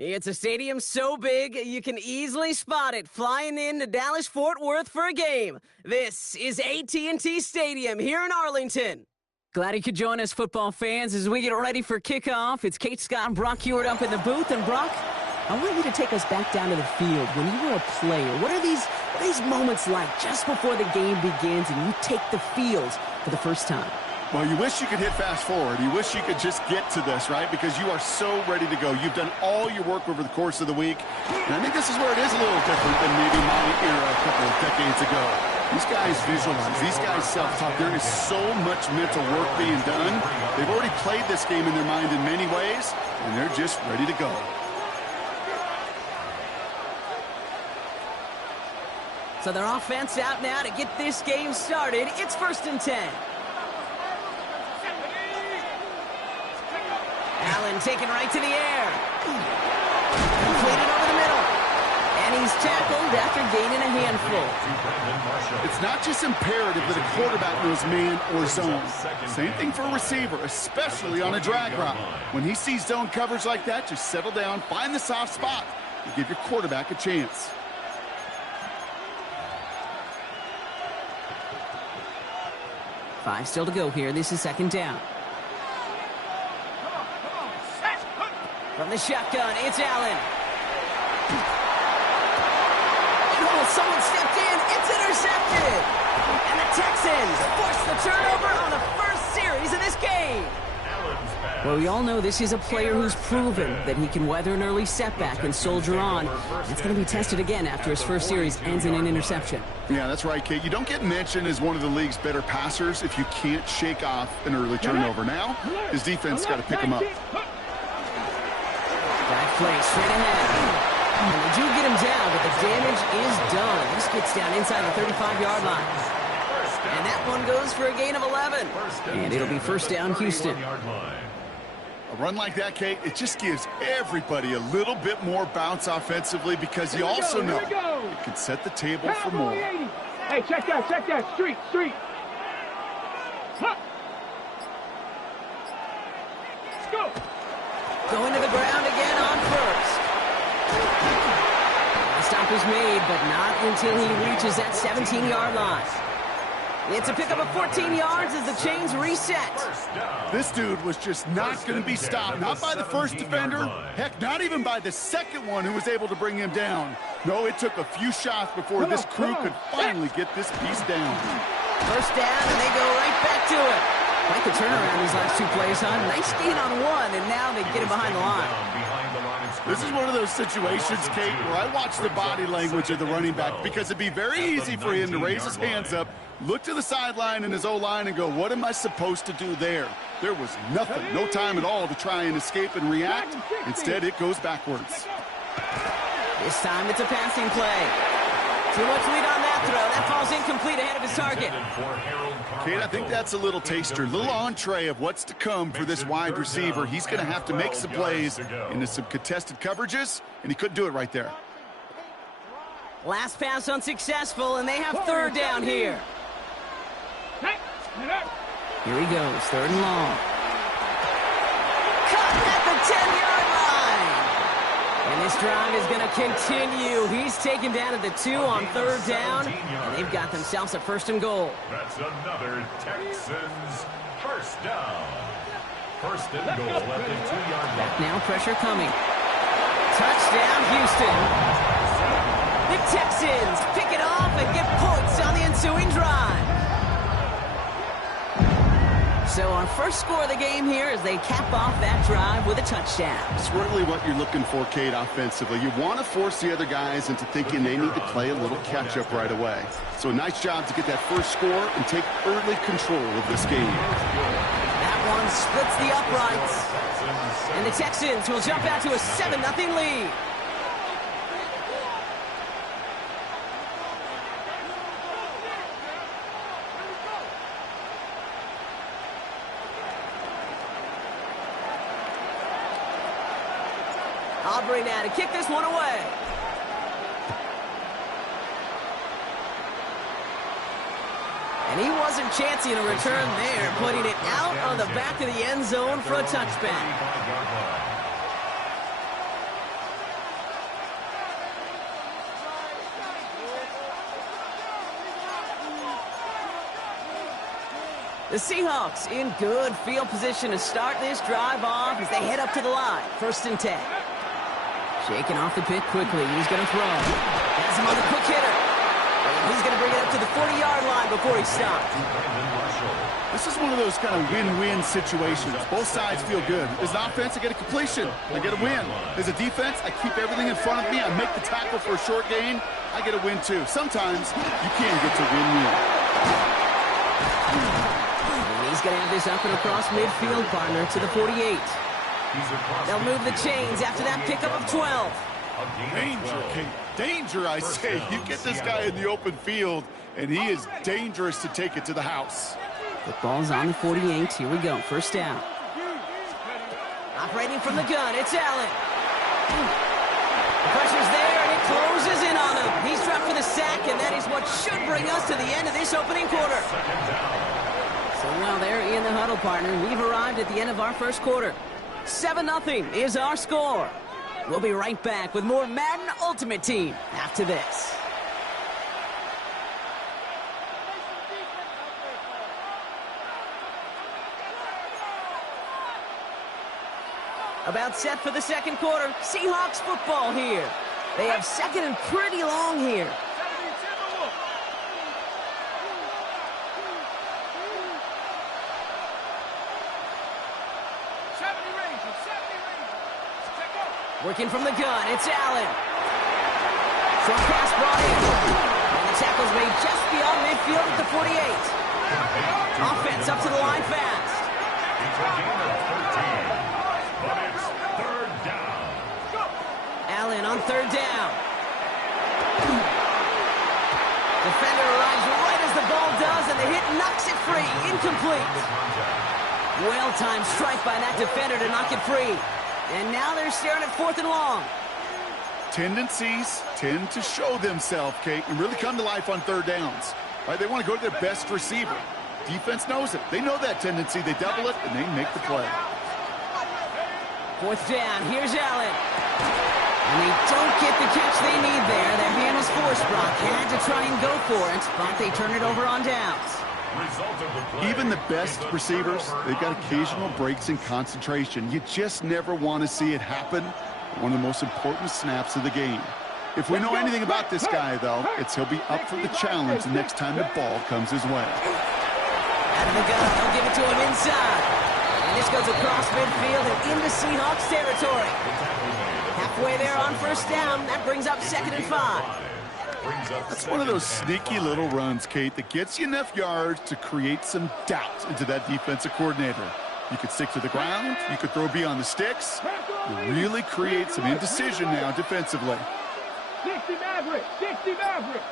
It's a stadium so big, you can easily spot it flying into Dallas-Fort Worth for a game. This is AT&T Stadium here in Arlington. Glad you could join us, football fans, as we get ready for kickoff. It's Kate, Scott, and Brock Hewitt up in the booth. And Brock, I want you to take us back down to the field. When you were a player, what are these moments like just before the game begins and you take the field for the first time? Well, you wish you could hit fast forward. You wish you could just get to this, right? Because you are so ready to go. You've done all your work over the course of the week. And I think this is where it is a little different than maybe my era a couple of decades ago. These guys visualize. These guys self-talk. There is so much mental work being done. They've already played this game in their mind in many ways, and they're just ready to go. So their offense out now to get this game started. It's 1st and 10. Allen taken right to the air. Completed over the middle. And he's tackled after gaining a handful. It's not just imperative that a quarterback knows man or zone. Same thing for a receiver, especially on a drag route. When he sees zone coverage like that, just settle down, find the soft spot, and give your quarterback a chance. Five still to go here. This is 2nd down. From the shotgun, it's Allen. Oh, someone stepped in. It's intercepted. And the Texans force the turnover on the first series of this game. Well, we all know this is a player who's proven that he can weather an early setback and soldier on. It's going to be tested again after his first series ends in an interception. Yeah, that's right, Kate. You don't get mentioned as one of the league's better passers if you can't shake off an early turnover. Now, his defense got to pick him up. Back play straight ahead. And they do get him down, but the damage is done. This gets down inside the 35-yard line. And that one goes for a gain of 11. And it'll be 1st down, Houston. A run like that, Kate, it just gives everybody a little bit more bounce offensively because you also know it can set the table for more. Hey, check that, street. Huh. Let's go. Going to the ground again on first. The stop is made, but not until he reaches that 17-yard line. It's a pickup of 14 yards as the chains reset. This dude was just not going to be stopped. Not by the first defender. Heck, not even by the second one who was able to bring him down. No, it took a few shots before this crew could finally get this piece down. 1st down, and they go right back to it. Like the turnaround these last 2 plays, huh? Nice gain on one, and now they get him behind the line. This is one of those situations, Kate, where I watch the body language of the running back because it'd be very easy for him to raise his hands up, look to the sideline in his O-line and go, what am I supposed to do there? There was nothing, no time at all to try and escape and react. Instead, it goes backwards. This time it's a passing play. Too much lead on that throw. That falls incomplete ahead of his target. Kate, I think that's a little taster, a little entree of what's to come for this wide receiver. He's going to have to make some plays into some contested coverages, and he couldn't do it right there. Last pass unsuccessful, and they have 3rd down here. Here he goes, 3rd and long. Cut at the 10-yard line. And this drive is going to continue. He's taken down at the 2 on 3rd down, and they've got themselves a 1st and goal. That's another Texans 1st down. 1st and goal at the 2-yard line. Back now, pressure coming. Touchdown, Houston. The Texans pick it off and get points on the ensuing drive. So our first score of the game here as they cap off that drive with a touchdown. It's really what you're looking for, Kate, offensively. You want to force the other guys into thinking they need to play a little catch-up right away. So a nice job to get that first score and take early control of this game. That one splits the uprights. And the Texans will jump out to a 7-0 lead. Aubrey now to kick this one away. And he wasn't chancing a return there, putting it out on the back of the end zone for a touchback. The Seahawks in good field position to start this drive off as they head up to the line. 1st and 10. Shaking off the pick quickly. He's going to throw. Has him on the quick hitter. And he's going to bring it up to the 40-yard line before he stops. This is one of those kind of win-win situations. Both sides feel good. As an offense, I get a completion. I get a win. As a defense, I keep everything in front of me. I make the tackle for a short gain. I get a win, too. Sometimes you can get to win-win. He's going to have this up and across midfield, partner, to the 48. They'll move the chains after that pickup of 12. Danger, Kate. Danger, I say. You get this guy in the open field, and he is dangerous to take it to the house. The ball's on the 48. Here we go. 1st down. Operating from the gun, it's Allen. The pressure's there, and it closes in on him. He's dropped for the sack, and that is what should bring us to the end of this opening quarter. So while they're in the huddle, partner, we've arrived at the end of our 1st quarter. 7-0 is our score. We'll be right back with more Madden Ultimate Team after this. About set for the 2nd quarter. Seahawks football here. They have 2nd and pretty long here. Working from the gun, it's Allen. Short pass brought in. And the tackle's made just beyond midfield at the 48. Offense up to the line fast. It's a gain of 13, but it's 3rd down. Allen on 3rd down. Defender arrives right as the ball does, and the hit knocks it free. Incomplete. Well-timed strike by that defender to knock it free. And now they're staring at 4th and long. Tendencies tend to show themselves, Kate, and really come to life on 3rd downs. Right? They want to go to their best receiver. Defense knows it. They know that tendency. They double it, and they make the play. 4th down. Here's Allen. And they don't get the catch they need there. Their hand was forced. Brock had to try and go for it, but they turn it over on downs. Even the best receivers, they've got occasional breaks in concentration. You just never want to see it happen. One of the most important snaps of the game. If we know anything about this guy, though, it's he'll be up for the challenge the next time the ball comes his way. Out of the gun, they'll give it to him inside. And this goes across midfield and into Seahawks territory. Halfway there on 1st down, that brings up 2nd and 5. That's one of those sneaky little runs, Kate, that gets you enough yards to create some doubt into that defensive coordinator. You could stick to the ground. You could throw beyond the sticks. You really create some indecision now defensively. 60 Maverick! 60 Maverick!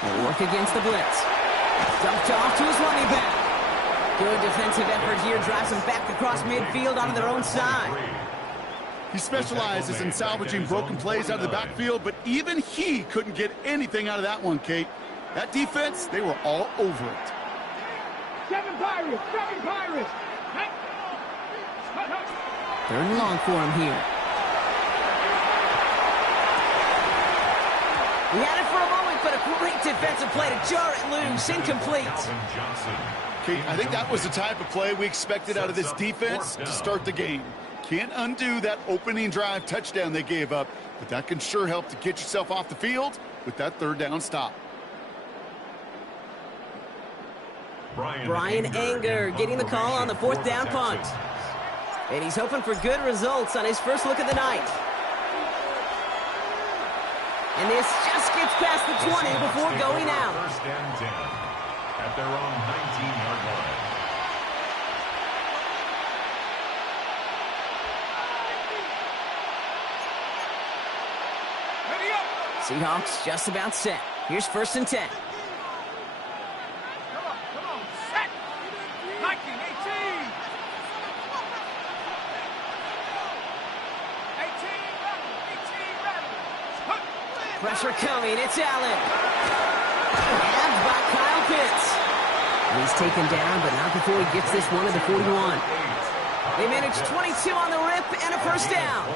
They'll work against the blitz. Dumped off to his running back. Good defensive effort here. Drives them back across midfield onto their own side. He specializes in salvaging broken plays out of the backfield, but even he couldn't get anything out of that one, Kate. That defense, they were all over it. 7 Pirates! 7 Pirates! 3rd and long for him here. He had it for a moment, but a great defensive play to jar it loose. Incomplete. Kate, I think that was the type of play we expected out of this defense to start the game. Can't undo that opening drive touchdown they gave up, but that can sure help to get yourself off the field with that 3rd down stop. Brian Anger getting the call on the 4th down punt. And he's hoping for good results on his first look of the night. And this just gets past the 20 before going out. 1st and 10 at their own 19-yard line. Seahawks just about set. Here's 1st and 10. Come on, set! 19, 18! 18, Pressure coming. It's Allen. And by Kyle Pitts. He's taken down, but not before he gets this one at the 41. They managed 22 on the rip and a 1st down.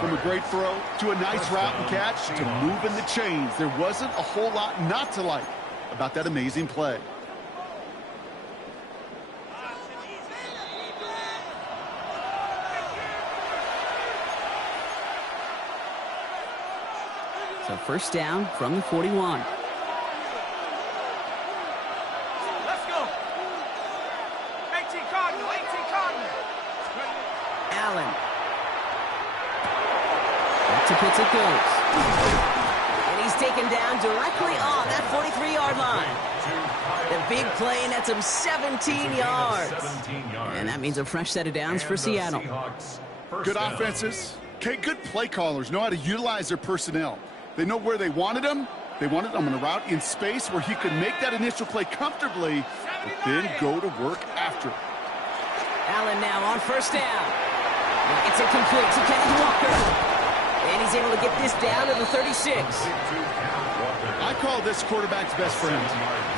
From a great throw to a nice route and catch to moving the chains. There wasn't a whole lot not to like. about that amazing play. So first down from the 41. Let's go. 18 Cardinal, 18 Cardinal. Allen. Back to Pitts it goes. And he's taken down directly on that 43-yard line. The big play nets him 17 yards. And that means a fresh set of downs for Seattle. Good offenses. Okay, good play callers know how to utilize their personnel. They know where they wanted him. They wanted him on a route in space where he could make that initial play comfortably, but then go to work after. Allen now on first down. It's incomplete to Kenneth Walker. And he's able to get this down to the 36. I call this quarterback's best friend.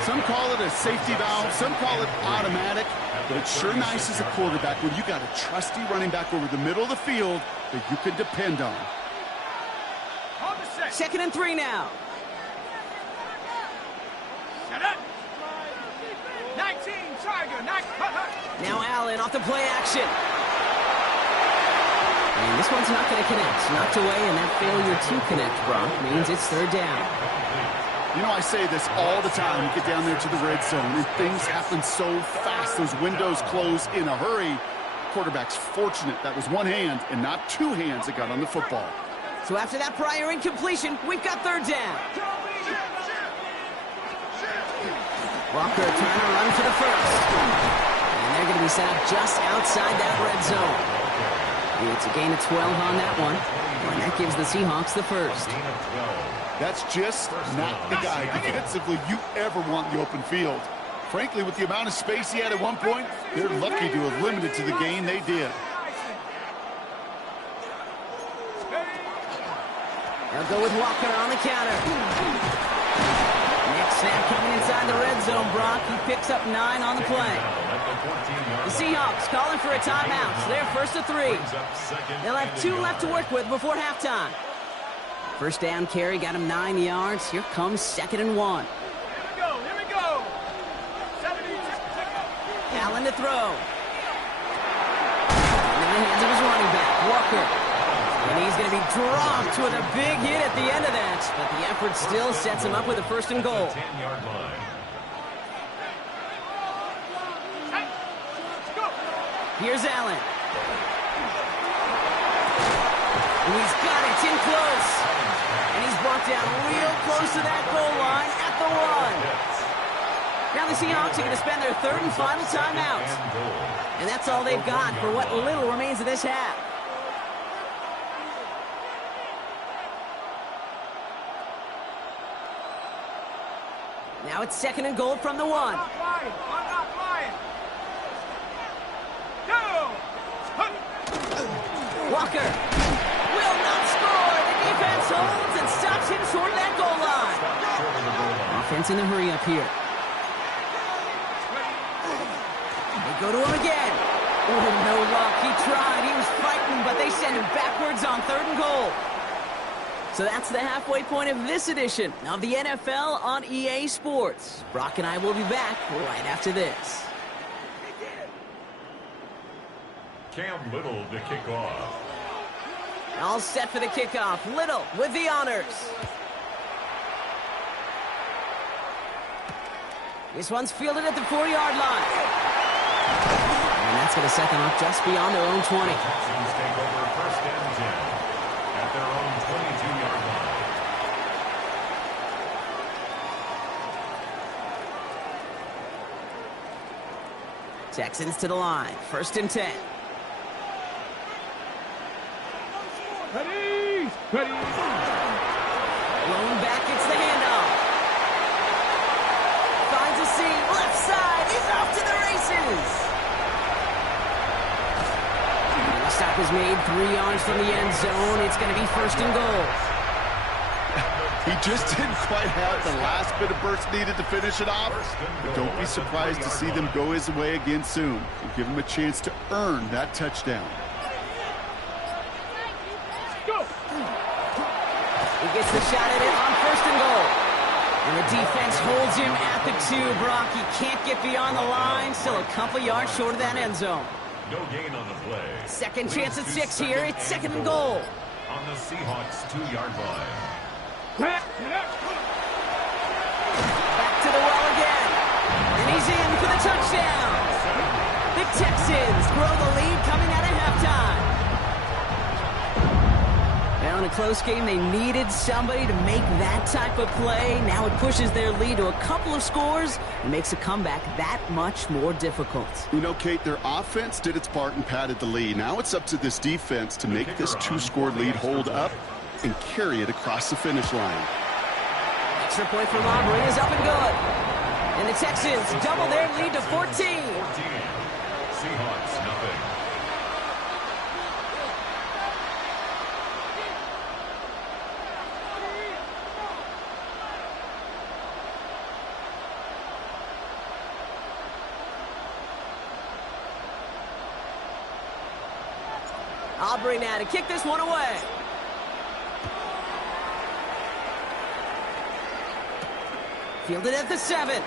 Some call it a safety valve. Some call it automatic. But it's sure nice as a quarterback when you got a trusty running back over the middle of the field that you can depend on. Second and 3 now. Set up. 19 Tiger. Now Allen off the play action. And this one's not going to connect. Knocked away, and that failure to connect, Brock, means it's third down. You know, I say this all the time. You get down there to the red zone, and things happen so fast. Those windows close in a hurry. Quarterback's fortunate that was one hand and not two hands that got on the football. So after that prior incompletion, we've got third down. Walker trying to run for the first. And they're going to be set up just outside that red zone. It's a gain of 12 on that one. And that gives the Seahawks the first. That's just not the guy defensively you ever want in the open field. Frankly, with the amount of space he had at one point, they're lucky to have limited to the gain they did. They'll go with Walker on the counter. Next snap coming inside the red zone, Brock. He picks up 9 on the play. The Seahawks calling for a timeout, so they're first to 3. They'll have 2 left to work with before halftime. First down carry got him 9 yards. Here comes second and 1. Here we go. 70. Allen to throw. In the hands of his running back, Walker. And he's going to be dropped with a big hit at the end of that. But the effort still sets him up with a first and goal. Here's Allen. And he's got it in close. And he's brought down real close to that goal line at the 1. Now the Seahawks are going to spend their third and final timeout. And that's all they've got for what little remains of this half. Now it's second and goal from the 1. I'm not lying. Go! Walker will not score. The defense holds and stops him short of that goal line. Offense in a hurry up here. They go to him again. Oh, no luck. He tried. He was fighting, but they send him backwards on third and goal. So that's the halfway point of this edition of the NFL on EA Sports. Brock and I will be back right after this. Cam Little to kick off. All set for the kickoff. Little with the honors. This one's fielded at the 4-yard line. And that's going to set them up just beyond their own 20. Texans take over first and 10 at their own 22-yard line. Texans to the line. First and 10. Ready! Blown back, it's the handoff. Finds a seam, left side, he's off to the races. And the stop is made 3 yards from the end zone. It's going to be first and goal. He just didn't quite have the last bit of burst needed to finish it off. But don't be surprised to see them go his way again soon. And give him a chance to earn that touchdown. Go! He gets the shot at it on first and goal. And the defense holds him at the 2, Brock. He can't get beyond the line. Still a couple yards short of that end zone. No gain on the play. Second chance at 6 here. It's second and goal. On the Seahawks 2-yard line. Back to the well again. And he's in for the touchdown. The Texans grow the lead coming out of halftime. Now in a close game, they needed somebody to make that type of play. Now it pushes their lead to a couple of scores and makes a comeback that much more difficult. You know, Kate, their offense did its part and padded the lead. Now it's up to this defense to make this 2-score lead hold up and carry it across the finish line. Extra point from Aubrey is up and good. And the Texans double their lead to 14. Seahawks, nothing. Aubrey now to kick this one away. Fielded at the 7.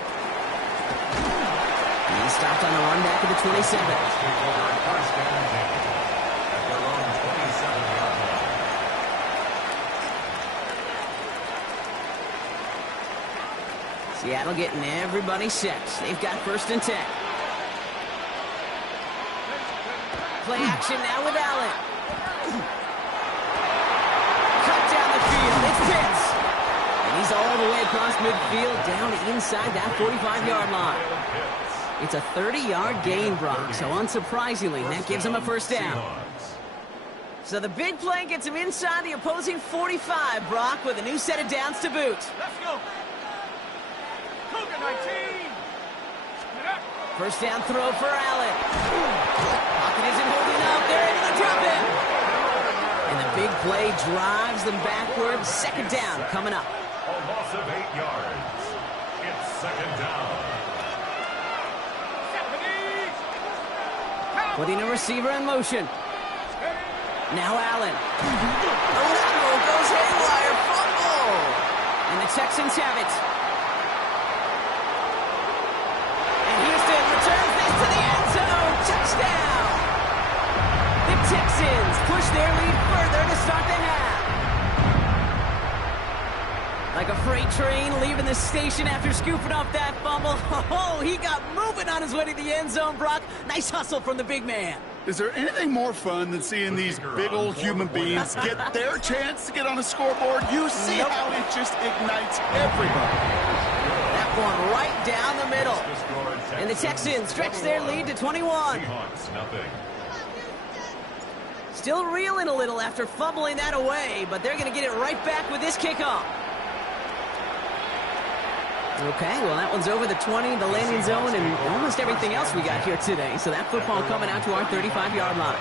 He's stopped on the run back at the 27. Seattle getting everybody set. They've got 1st and 10. Play action now with Allen. Cut down the field. It's Pitts. And he's all the way across midfield down inside that 45-yard line. It's a 30-yard gain, Brock. So unsurprisingly, that gives him a 1st down. So the big play gets him inside the opposing 45, Brock, with a new set of downs to boot. Let's go. Cougar 19. 1st down throw for Allen. Pocket isn't holding up. They're able to drop it. And the big play drives them backward. 2nd down coming up. A loss of 8 yards. It's 2nd down. Putting a receiver in motion. Now Allen. The lateral goes haywire. Fumble. And the Texans have it. Returns this to the end zone. Touchdown! The Texans push their lead further to start the half. Like a freight train leaving the station after scooping up that fumble. Oh, he got moving on his way to the end zone, Brock. Nice hustle from the big man. Is there anything more fun than seeing these big old human beings get their chance to get on a scoreboard? You see how it just ignites everybody. One right down the middle. And the Texans stretch their lead to 21. Seahawks, nothing. Still reeling a little after fumbling that away, but they're going to get it right back with this kickoff. Okay, well, that one's over the 20, the landing zone, and almost everything else we got here today. So that football coming out to our 35-yard line.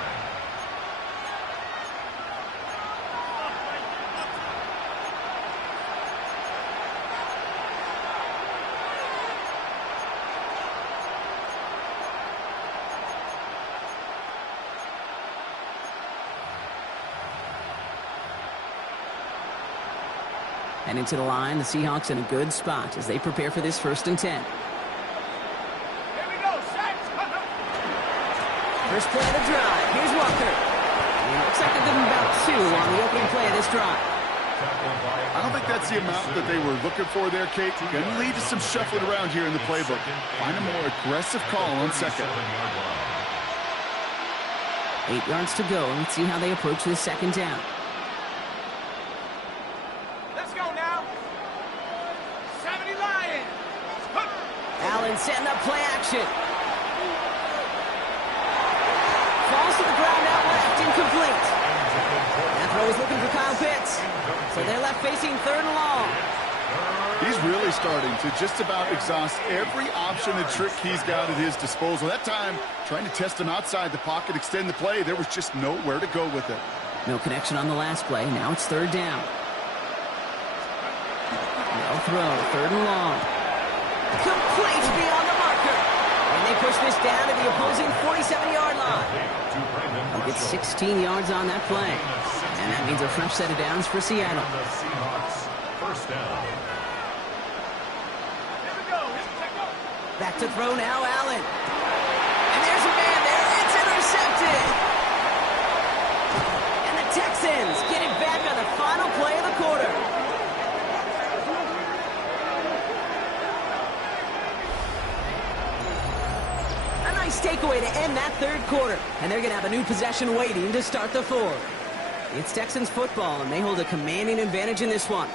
And into the line, the Seahawks in a good spot as they prepare for this 1st and 10. Here we go, set. First play of the drive. Here's Walker. And it looks like they're giving about 2 on the opening play of this drive. I don't think that's the amount that they were looking for there, Kate. Going to lead to some shuffling around here in the playbook. Find a more aggressive call on 2nd. 8 yards to go. Let's see how they approach this 2nd down. Allen setting up play action. Falls to the ground out left, incomplete. That throw is looking for Kyle Pitts. So they're left facing 3rd and long. He's really starting to just about exhaust every option and trick he's got at his disposal. That time, trying to test him outside the pocket, extend the play, there was just nowhere to go with it. No connection on the last play. Now it's 3rd down. No throw, 3rd and long. Complete beyond the marker. And they push this down to the opposing 47-yard line. They'll get 16 yards on that play. And that means a fresh set of downs for Seattle. The Seahawks, 1st down. Back to throw now, Allen. And there's a man there. It's intercepted. And the Texans get it back on the final play of the quarter. A nice takeaway to end that third quarter. And they're going to have a new possession waiting to start the fourth. It's Texans football, and they hold a commanding advantage in this one.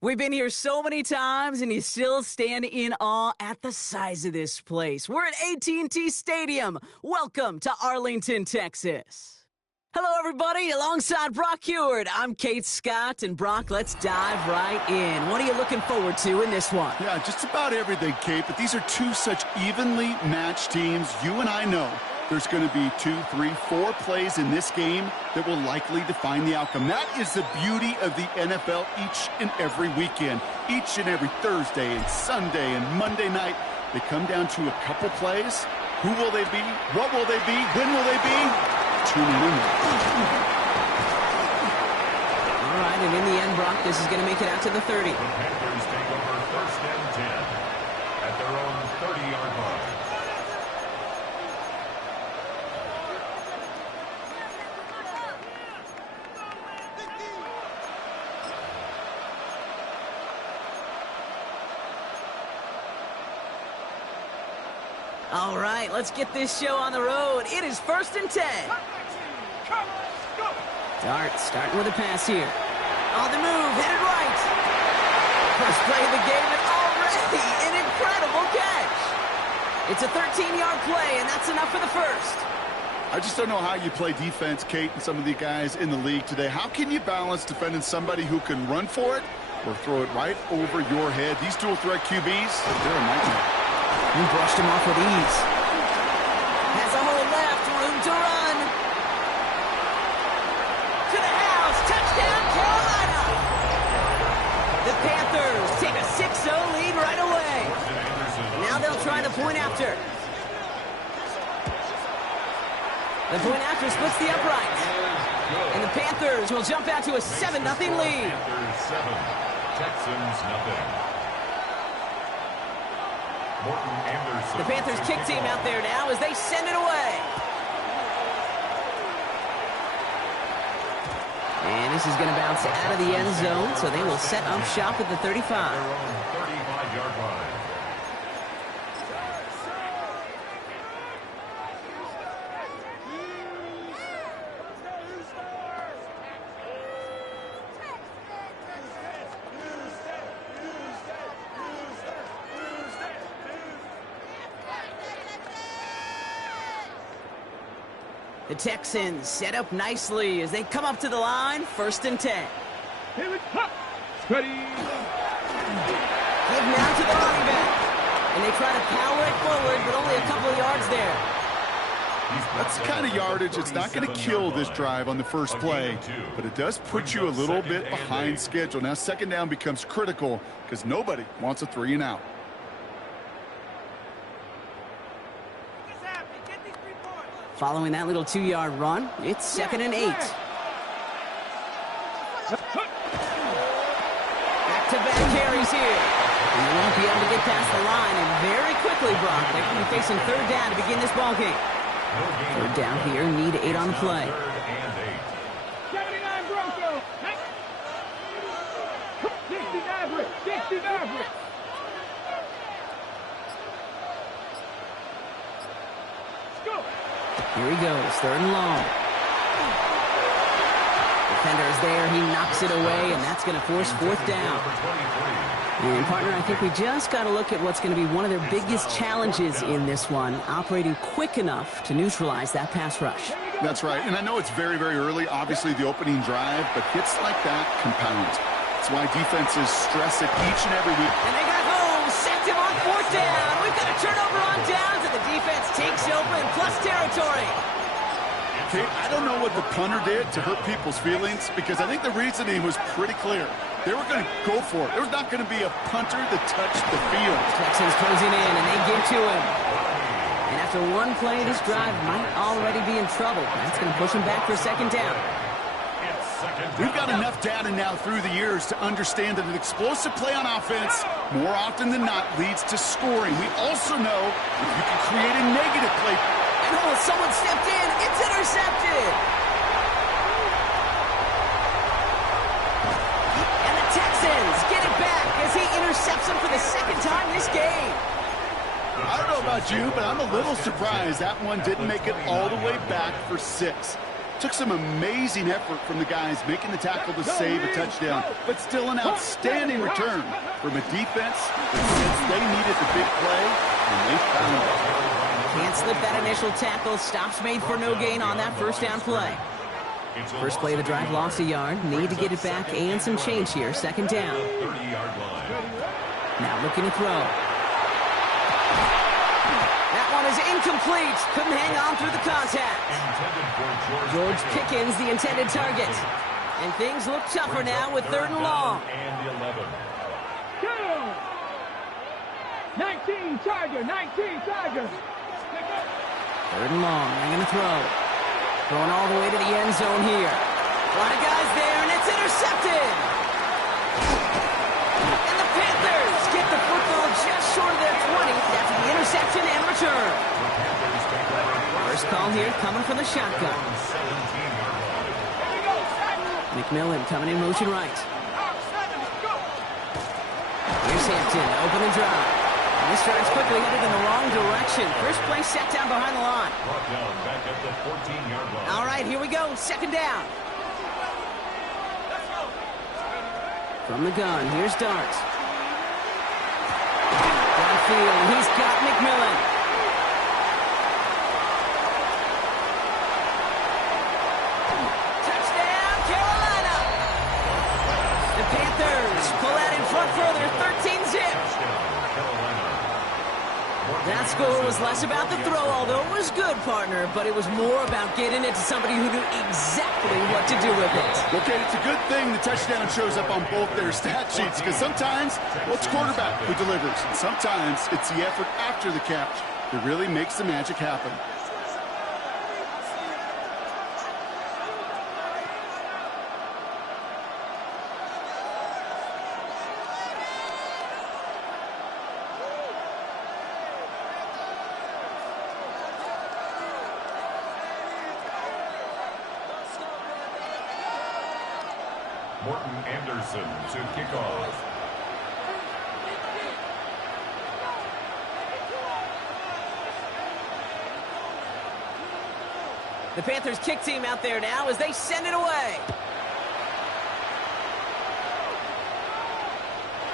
We've been here so many times, and you still stand in awe at the size of this place. We're at AT&T Stadium. Welcome to Arlington, Texas. Hello, everybody. Alongside Brock Heward, I'm Kate Scott. And, Brock, let's dive right in. What are you looking forward to in this one? Yeah, just about everything, Kate. But these are two such evenly matched teams. You and I know there's going to be 2, 3, 4 plays in this game that will likely define the outcome. That is the beauty of the NFL each and every weekend. Each and every Thursday and Sunday and Monday night, they come down to a couple plays. Who will they be? What will they be? When will they be? Tune in. All right, and in the end, Brock, this is going to make it out to the 30. The Panthers take over first and 10 at their own 30-yard line. All right, let's get this show on the road. It is first and 10. Dart starting with a pass here. On the move, headed right. First play of the game, and already an incredible catch. It's a 13-yard play, and that's enough for the first. I just don't know how you play defense, Kate, and some of the guys in the league today. How can you balance defending somebody who can run for it or throw it right over your head? These dual threat QBs, they're a nightmare. He brushed him off with ease. Has a hole left, room to run. To the house, touchdown, Carolina. The Panthers take a 6-0 lead right away. Now they'll try the point after. The point after splits the uprights. And the Panthers will jump out to a 7-0 lead. Panthers 7, Texans nothing. The Panthers kick team out there now as they send it away. And this is going to bounce out of the end zone, so they will set up shop at the 35. Their own 35-yard line. The Texans set up nicely as they come up to the line, first and 10. Here we go. Ready. Give now to the running back. And they try to power it forward, but only a couple of yards there. That's the kind of yardage. It's not going to kill this drive on the first play, but it does put you a little bit behind schedule. Now, second down becomes critical because nobody wants a 3-and-out. Following that little 2-yard run, it's second and 8. Back-to-back carries here. And they won't be able to get past the line, and very quickly, Brock, they're going to be facing third down to begin this ball game. Third down here, need 8 on the play. 79 Bronco. 69. Here he goes, third and long. Defender is there, he knocks it away, and that's going to force fourth down. And partner, I think we just got to look at what's going to be one of their biggest challenges in this one, operating quick enough to neutralize that pass rush. That's right, and I know it's very, very early, obviously the opening drive, but hits like that compound. That's why defenses stress it each and every week. And they got home, sacked him on fourth down. We've got a turnover on downs, and the defense takes over in plus territory. Okay, I don't know what the punter did to hurt people's feelings, because I think the reasoning was pretty clear. They were going to go for it. There was not going to be a punter that touched the field. Texans closing in, and they give to him. And after one play, this drive might already be in trouble. That's going to push him back for second down. We've got enough data now through the years to understand that an explosive play on offense, more often than not, leads to scoring. We also know if you can create a negative play. And oh, someone stepped in. It's intercepted. And the Texans get it back as he intercepts him for the second time this game. I don't know about you, but I'm a little surprised that one didn't make it all the way back for 6. Took some amazing effort from the guys making the tackle to save a touchdown, but still an outstanding return from a defense that since they needed the big play, and they found it. Can't slip that initial tackle. Stops made for no gain on that first down play. First play of the drive, lost a yard. Need to get it back and some change here. Second down. Now looking to throw. That one is incomplete. Couldn't hang on through the contact. George Pickens, the intended target. And things look tougher now with third and long. 19 Tiger. Third and long. They're going to throw. Going all the way to the end zone here. A lot of guys there, and it's intercepted. And the Panthers get the football just short of their 20 after the interception and return. First call here coming from the shotgun. McMillan coming in motion right. Here's Hampton, open and drive. And this drive's quickly headed in the wrong direction. First play set down behind the line. All right, here we go. Second down. From the gun, here's Dart. Downfield, he's got McMillan. Touchdown, Carolina. The Panthers pull out in front further, 13-zip. That score was less about the throw, although it was good, partner, but it was more about getting it to somebody who knew exactly what to do with it. Okay, it's a good thing the touchdown shows up on both their stat sheets, because sometimes, well, it's quarterback who delivers, and sometimes it's the effort after the catch that really makes the magic happen. Morton Anderson to kick off. The Panthers kick team out there now as they send it away.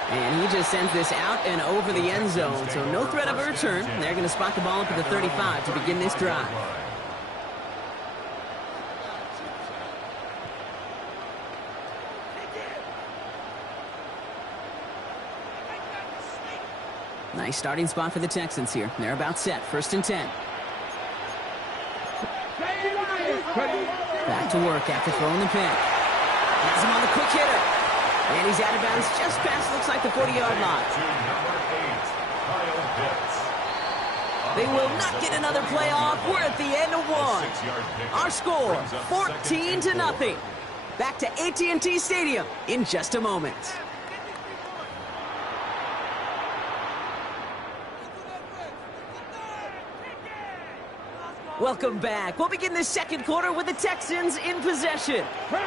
And he just sends this out and over the end zone, so no threat of a return. They're going to spot the ball up at the 35 to begin this drive. Nice starting spot for the Texans here. They're about set. First and 10. Back to work after throwing the pick. Has him on the quick hitter. And he's out of bounds just past, looks like, the 40-yard line. They will not get another play off. We're at the end of one. Our score, 14-0. Back to AT&T Stadium in just a moment. Welcome back. We'll begin the second quarter with the Texans in possession.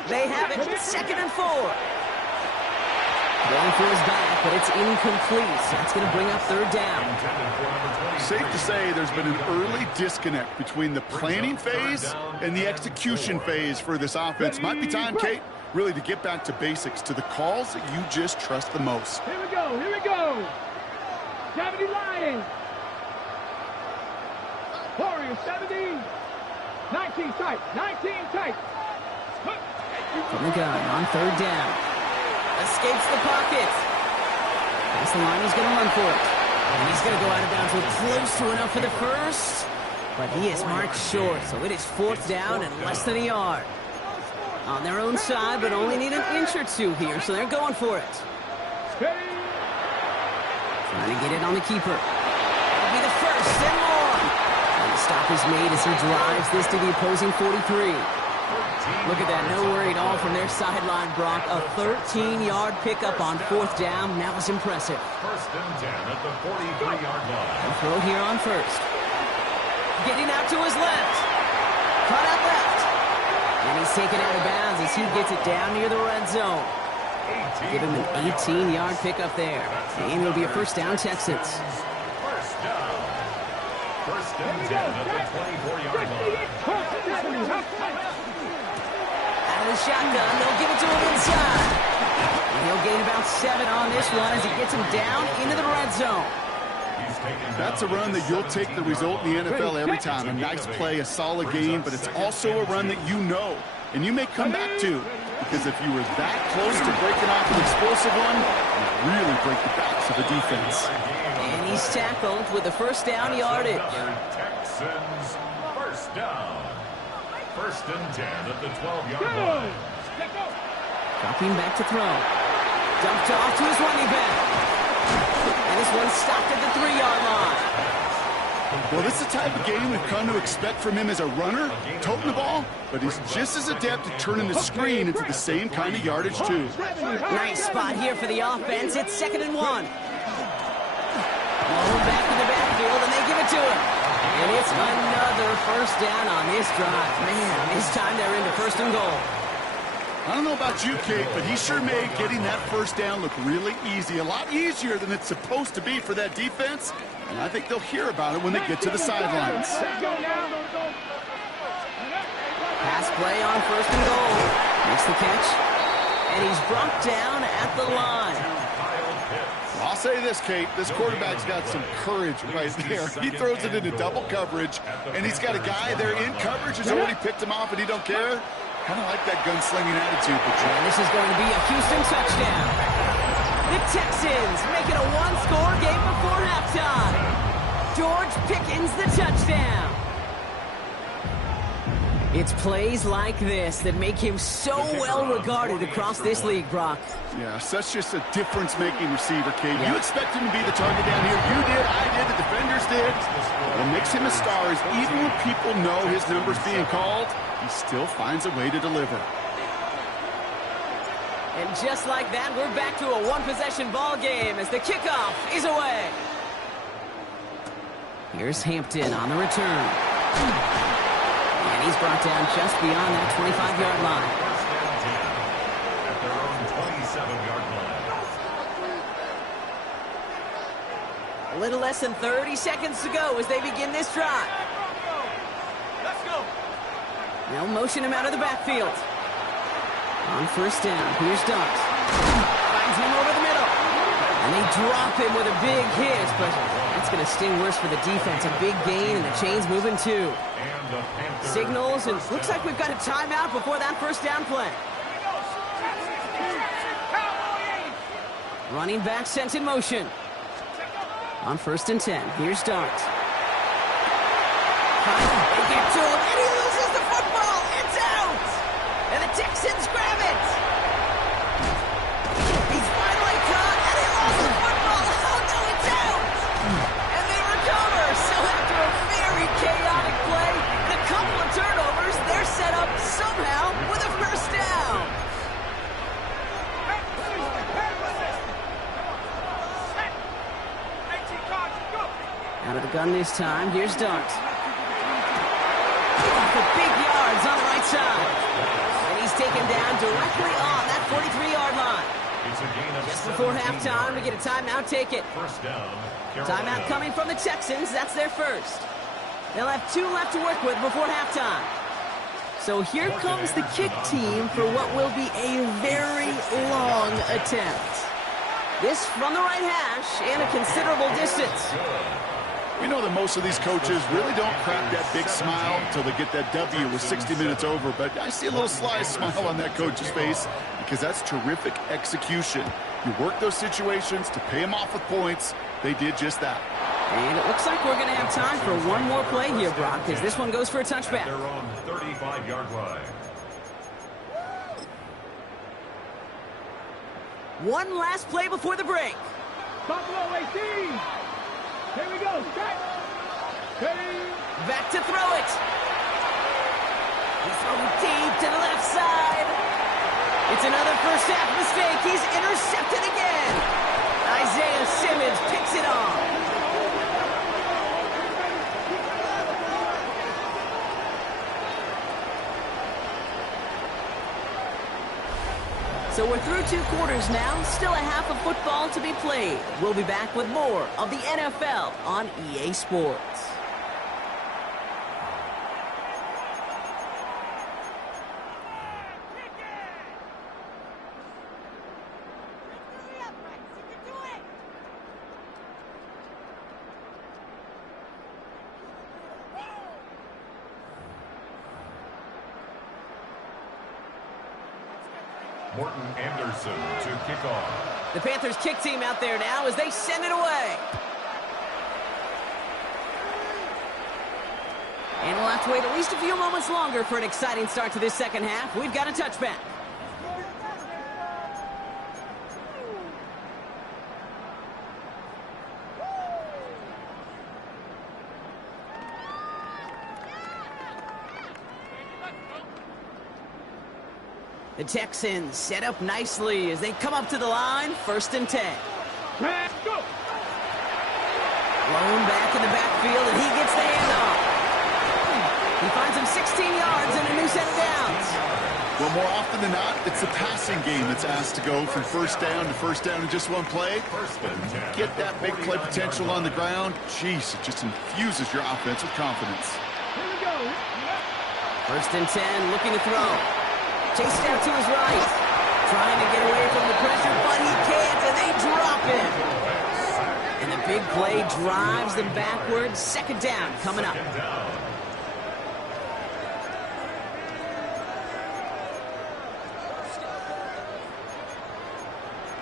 They have it 2nd and 4. Going for his back, but it's incomplete. So that's going to bring up 3rd down. Safe to say there's been an early disconnect between the planning phase and the execution phase for this offense. Might be time, Kate, really to get back to basics, to the calls that you just trust the most. Here we go, here we go. 70 Lions. Warriors 70. 19 tight, 19 tight. From the gun on 3rd down. Escapes the pocket. That's the line, he's going to run for it. And he's going to go out of bounds with close to enough for the first. But he is marked short, so it is 4th down and less than a yard. On their own side, but only need an inch or two here, so they're going for it. Trying to get it on the keeper. That'll be the first and more. And the stop is made as he drives this to the opposing 43. Look at that, no worry at all from their sideline, Brock. A 13-yard pickup on 4th down. That was impressive. 1st and 10 at the 43-yard line. And throw here on 1st. Getting out to his left. Cut out left. And he's taken out of bounds as he gets it down near the red zone. Give him an 18-yard pickup there. And it'll be a 1st down, Texans. 1st down. 1st and 10 at the 24-yard line. Out of the shotgun, they'll give it to him inside. And he'll gain about 7 on this one as he gets him down into the red zone. That's a run that you'll take the result in the NFL every time. A nice play, a solid game, but it's also a run that you know and you may come back to. Because if you were that close to breaking off an explosive one, you really break the backs of the defense. And he's tackled with the 1st down yardage. Texans 1st down. 1st and 10 at the 12-yard line. Dropping back to throw. Dumped off to his running back. And this one stopped at the 3-yard line. Well, this is the type of game we've come to expect from him as a runner, toting the ball, but he's just as adept at turning the screen into the same kind of yardage, too. Nice spot here for the offense. It's 2nd and 1. Ball back in the backfield, and they give it to him. And it's another 1st down on this drive. Man, this time they're into 1st and goal. I don't know about you, Kate, but he sure made getting that 1st down look really easy. A lot easier than it's supposed to be for that defense. And I think they'll hear about it when they get to the sidelines. Pass play on 1st and goal. Makes the catch. And he's brought down at the line. I'll say this, Kate. This quarterback's got some courage right there. He throws it into double coverage, and he's got a guy there in coverage who's already picked him off, and he don't care. Kind of like that gunslinging attitude. But and this is going to be a Houston touchdown. The Texans make it a 1-score game before halftime. George Pickens the touchdown. It's plays like this that make him so well regarded across this league, Brock. Yeah, such just a difference-making receiver, Kate. Yeah. You expect him to be the target down here. You did, I did, the defenders did. What makes him a star is even when people know his number's being called, he still finds a way to deliver. And just like that, we're back to a one-possession ball game as the kickoff is away. Here's Hampton on the return. And he's brought down just beyond that 25-yard line. At their own 27-yard line. A little less than 30 seconds to go as they begin this drive. Let's go. They'll motion him out of the backfield. On 1st down, here's Dux. Finds him over the middle. And they drop him with a big hit, but it's going to sting worse for the defense. A big gain, and the chain's moving too. Signals, and looks like we've got a timeout before that 1st down play. Running back sent in motion. On 1st and 10, here's Dart. They get to him, and he loses the football. It's out! And the Texans grab it. He's finally caught, and he lost the football. Oh, no, it's out! And they recover. So after a very chaotic play and a couple of turnovers, they're set up somehow with a 1st down. Out of the gun this time, here's Dart. big yards on the right side. And he's taken down directly on that 43-yard line. It's a gain of Just before 17 halftime, we yards. get a timeout. Take it. First down, Carolina. Timeout coming from the Texans. That's their first. They'll have 2 left to work with before halftime. So here comes the kick team for what will be a very long attempt. This from the right hash and a considerable distance. We know that most of these coaches really don't crack that big smile until they get that W with 60 minutes over, but I see a little sly smile on that coach's face because that's terrific execution. You work those situations to pay them off with points. They did just that. And it looks like we're going to have time for one more play here, Brock, as this one goes for a touchback. They're on 35-yard line. One last play before the break. Buffalo 18. Here we go. Set. Ready. Back to throw it. He's throwing deep to the left side. It's another first half mistake. He's intercepted again. Isaiah Simmons picks it off. So we're through 2 quarters now. Still a half of football to be played. We'll be back with more of the NFL on EA Sports. Morton Anderson to kick off. The Panthers kick team out there now as they send it away. And we'll have to wait at least a few moments longer for an exciting start to this second half. We've got a touchback. The Texans set up nicely as they come up to the line, 1st and 10. Let's go. Blown back in the backfield, and he gets the handoff. He finds him 16 yards and a new set of downs. Well, more often than not, it's the passing game that's asked to go from first down to first down in just one play. Get that big play potential on the ground. Jeez, it just infuses your offense with confidence. Here we go. 1st and 10, looking to throw. Chased out to his right. Trying to get away from the pressure, but he can't, and they drop him. And the big play drives them backwards. 2nd down coming up.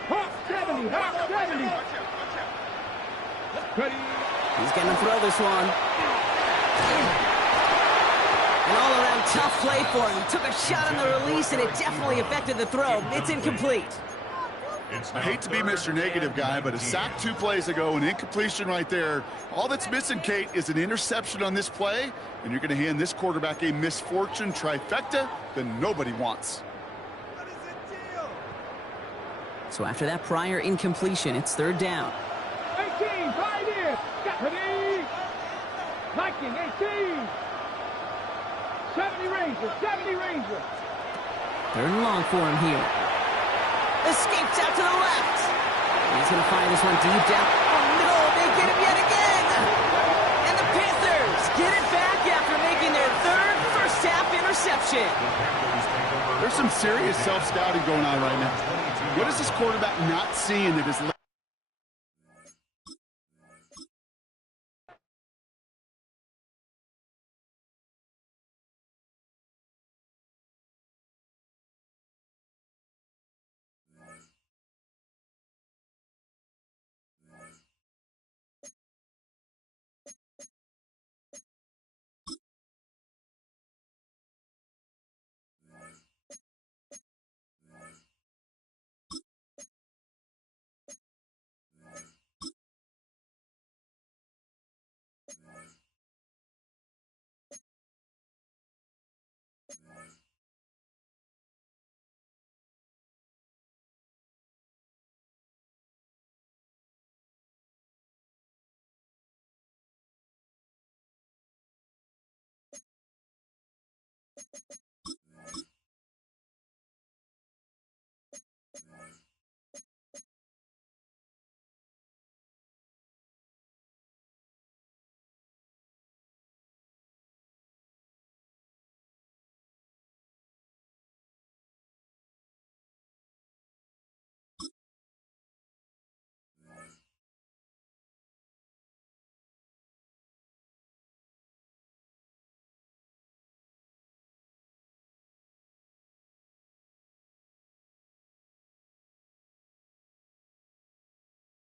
Hawk 70. Hawk 70. Ready. He's going to throw this one. An all-around tough play for him. He took a shot on the release, and it definitely affected the throw. It's incomplete. I hate to be Mr. Negative guy, but a sack 2 plays ago, an incompletion right there. All that's missing, Kate, is an interception on this play, and you're going to hand this quarterback a misfortune trifecta that nobody wants. So after that prior incompletion, it's 3rd down. 18. Pioneer. Ready. Viking 18. 70 Ranger. 70 Ranger. 3rd and long for him here. Escapes out to the left. He's going to find this one deep down. Oh, no, they get him yet again. And the Panthers get it back after making their 3rd first-half interception. There's some serious self-scouting going on right now. What is this quarterback not seeing that is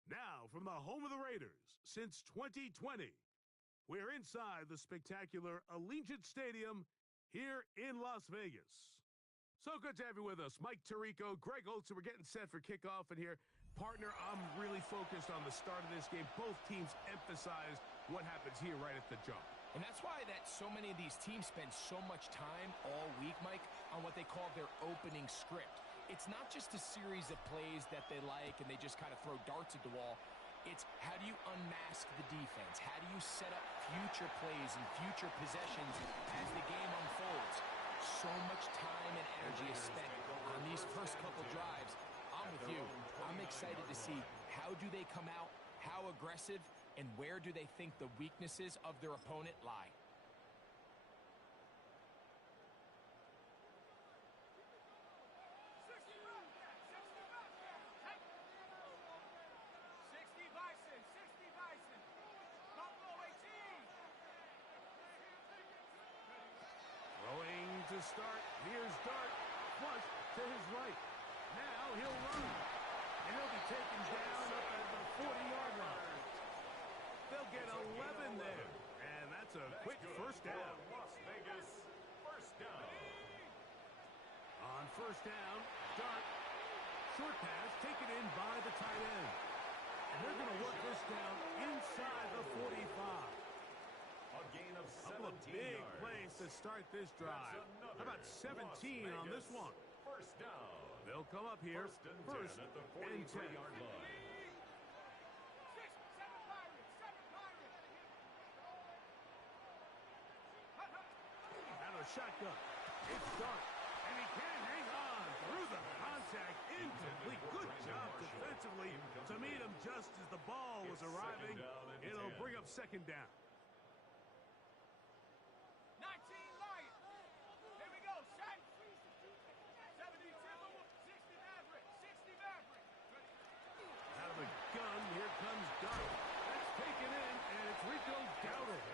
Now, from the home of the Raiders since 2020, we're inside the spectacular Allegiant Stadium here in Las Vegas. So good to have you with us. Mike Tirico, Greg Olsen. We're getting set for kickoff, and here, partner, I'm really focused on the start of this game. Both teams emphasize what happens here right at the jump. And that's why that so many of these teams spend so much time all week, Mike, on what they call their opening script. It's not just a series of plays that they like and they just kind of throw darts at the wall. It's how do you unmask the defense? How do you set up future plays and future possessions as the game unfolds? So much time and energy is spent on these first couple drives. I'm with you. I'm excited to see how do they come out, how aggressive, and where do they think the weaknesses of their opponent lie. Throwing to start. Here's Dart. Flush to his right. Now he'll run. And he'll be taken down up at the 40-yard line. They'll get 11 there. And that's a quick first down. Las Vegas, first down. On first down, Dart. Short pass taken in by the tight end. And they're going to work this down inside the 45. A gain of 17 Couple of big yards. plays to start this drive. How about 17 on this one? First down. They'll come up here. First and 10 at the and 10. 43-yard line. Out of the shotgun. It's Dart. And he can't hang on through the contact. Incomplete. Good job defensively to meet him just as the ball was arriving. It'll bring up second down. 19 Lions. Here we go, shot. 70 Timber, 60 Maverick, 60 Maverick. Out of the gun, here comes Dart. That's taken in, and it's Rico Dowdle.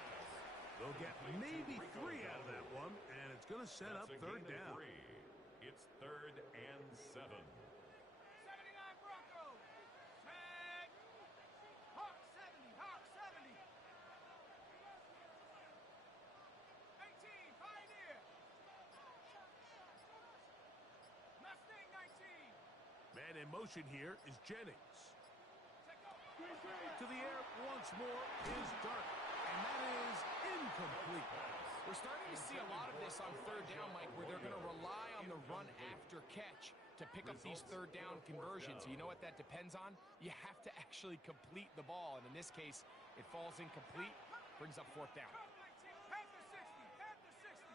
They'll get maybe 3 out of that one, and it's going to set up third down. 3. It's 3rd and 7. 79 Broncos. Tag. Hawk 70, Hawk 70. 18 Pioneer. Mustang 19. Man in motion here is Jennings. To the air once more is Dart. And that is incomplete. We're starting to see a lot of this on third down, Mike, where they're going to rely on the run after catch to pick up these third down conversions. You know what that depends on? You have to actually complete the ball. And in this case, it falls incomplete, brings up fourth down. Panther 60, Panther 60.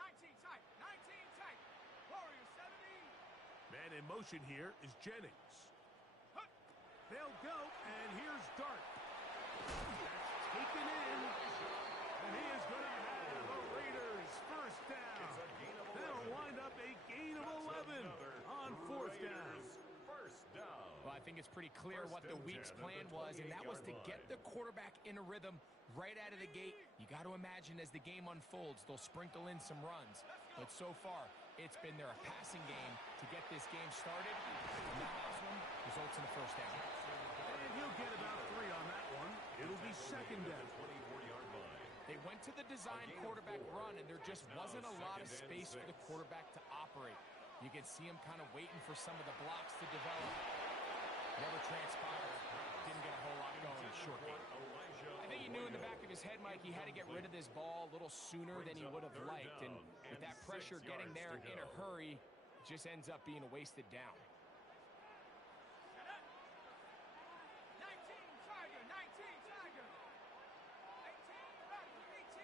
19 tight, 19 tight. Warrior 70. Man in motion here is Jennings. They'll go, and here's Dart. That's taken in, and he is going to have the Raiders first down. That'll wind up a gain of 11 on fourth down. First down. Well, I think it's pretty clear what the week's plan was, and that was to get the quarterback in a rhythm right out of the gate. You got to imagine as the game unfolds, they'll sprinkle in some runs. But so far, it's been their passing game to get this game started. And that last one results in a first down. And he'll get about 3 on that one. It'll be second down. 24-yard line. They went to the design quarterback run, and there just wasn't a lot of space for the quarterback to operate. You can see him kind of waiting for some of the blocks to develop. Never transpired. Didn't get a whole lot going in short game. I think he knew in the back of his head, Mike, he had to get rid of this ball a little sooner than he would have liked. And with that pressure getting there in a hurry, it just ends up being a wasted down. 19 Tiger, 19 Tiger. 18 Raptor, 18.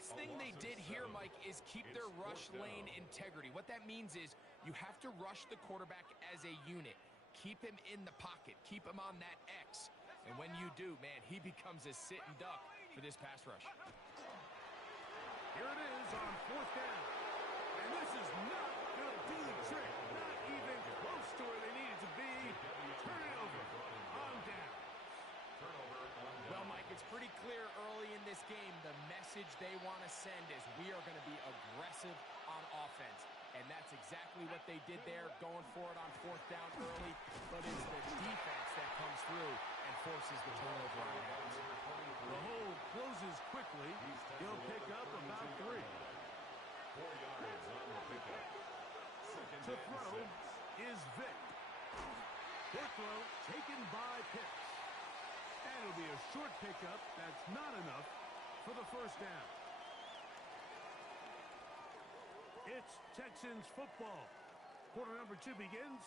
best thing they did here, Mike, is keep their rush lane integrity. What that means is you have to rush the quarterback as a unit. Keep him in the pocket. Keep him on that X. And when you do, man, he becomes a sitting duck for this pass rush. Here it is on 4th down. And this is not going to do the trick. Not even close to where they needed to be. Turn it over on down. Well, Mike, it's pretty clear early in this game the message they want to send is we are going to be aggressive on offense. And that's exactly what they did there, going for it on 4th down early. But it's the defense that comes through and forces the turnover on downs. The hole closes quickly. He'll pick up about 3. 4 yards on the pickup. To throw is Vick. Their throw taken by Pitts. And it'll be a short pickup. That's not enough for the 1st down. It's Texans football. Quarter number 2 begins.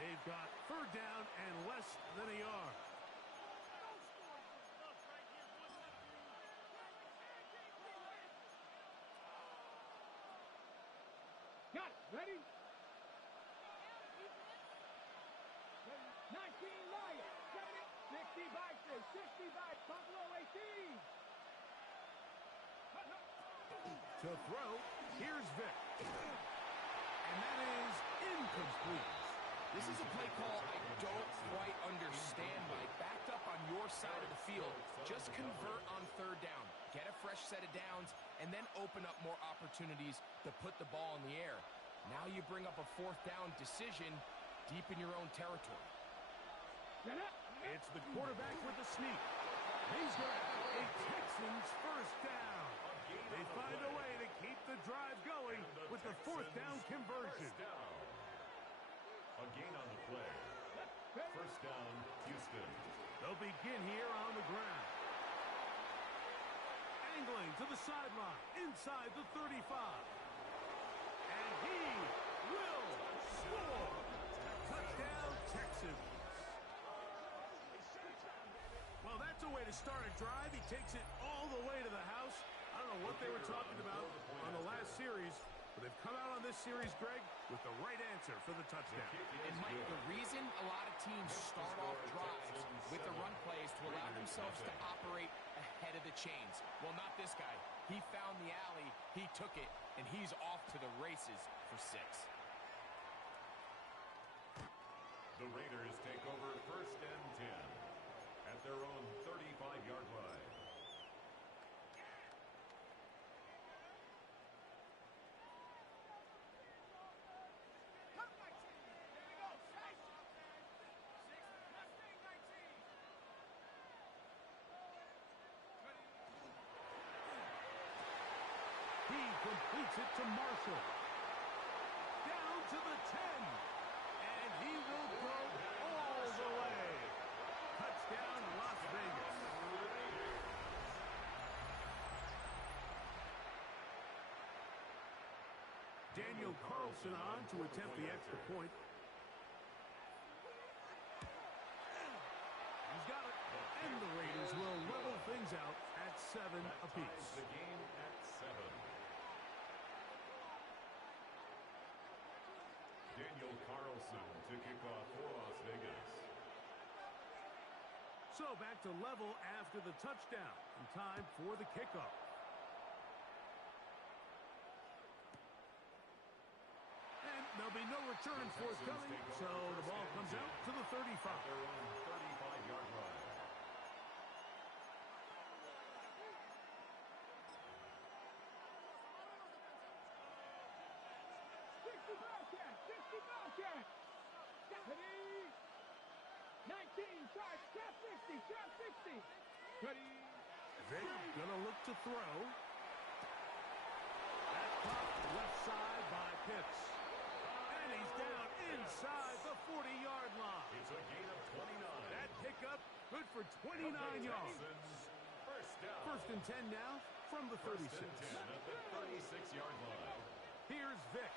They've got 3rd down and less than a yard. Got it. Ready? 19 Lions. 70, 60 Vikings. 60 Vikings. Buffalo 18. To throw, here's Vick. And that is incomplete. This is a play call I don't quite understand, Mike. Backed up on your side of the field. Just convert on 3rd down. Get a fresh set of downs, and then open up more opportunities to put the ball in the air. Now you bring up a 4th down decision deep in your own territory. It's the quarterback with the sneak. He's got a Texans 1st down. They find a way to keep the drive going with the 4th down conversion. A gain on the play. 1st down, Houston. They'll begin here on the ground. Angling to the sideline, inside the 35. And he will score. Touchdown, Texans. Well, that's a way to start a drive. He takes it all the way to the house. I don't know what they were talking about on the last series, but they've come out on this series, Greg, with the right answer for the touchdown. And, Mike, the reason a lot of teams start off drives with the run play is to allow themselves to operate ahead of the chains. Well, not this guy. He found the alley, he took it, and he's off to the races for 6. The Raiders take over 1st and 10 at their own 35-yard line. He completes it to Marshall. Down to the 10. And he will go all the way. Touchdown, Las Vegas. Daniel Carlson on to attempt the extra point. He's got it. And the Raiders will level things out at 7 apiece. The game at 7. Daniel Carlson to kick off for Las Vegas. So back to level after the touchdown. And time for the kickoff. And there'll be no return forthcoming, so the ball comes out to the 35. Their own 35-yard line. Ready? 19, charge, trap 60, trap 60. Ready? Vick gonna look to throw. That caught left side by Pitts. And he's down inside the 40-yard line. It's a gain of 29. That pickup good for 29 yards. First down. 1st and 10 now from the 36. 1st and 10 at the 36-yard line. Here's Vick.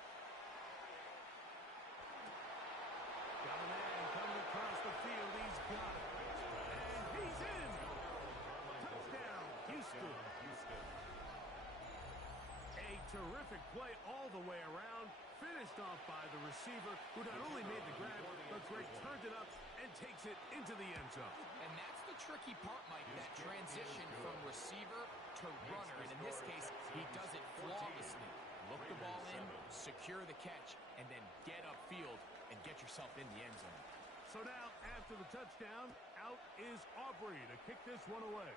Got a man coming across the field. He's got it. And he's in. Touchdown, Houston. Terrific play all the way around. Finished off by the receiver, who not only made the grab, but Drake turned it up and takes it into the end zone. And that's the tricky part, Mike, that transition from receiver to runner. And in this case, he does it flawlessly. Look the ball in, secure the catch, and then get upfield and get yourself in the end zone. So now, after the touchdown, out is Aubrey to kick this one away.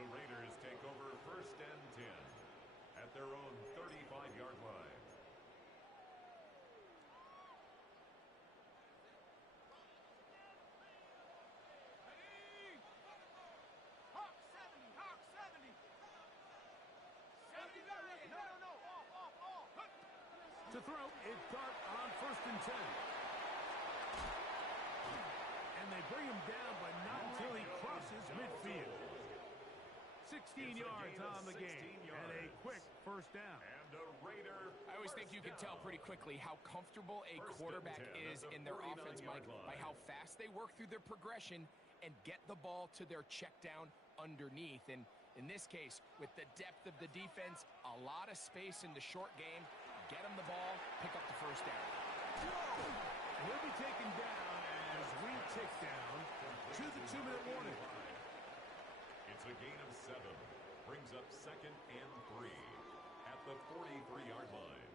The Raiders take over 1st and 10 at their own 35-yard line. Hawk 70, Hawk 70. 70 back. No, off. To throw, it's Dart on 1st and 10. And they bring him down, but not until he crosses midfield. 16 yards on the game, and a quick 1st down. And a Raider. I always think you can tell pretty quickly how comfortable a quarterback is in their offense, Mike, by how fast they work through their progression and get the ball to their check down underneath. And in this case, with the depth of the defense, a lot of space in the short game, get them the ball, pick up the 1st down. He'll be taken down as we tick down to the 2-minute warning. It's a gain of 7. Brings up 2nd and 3 at the 43-yard line.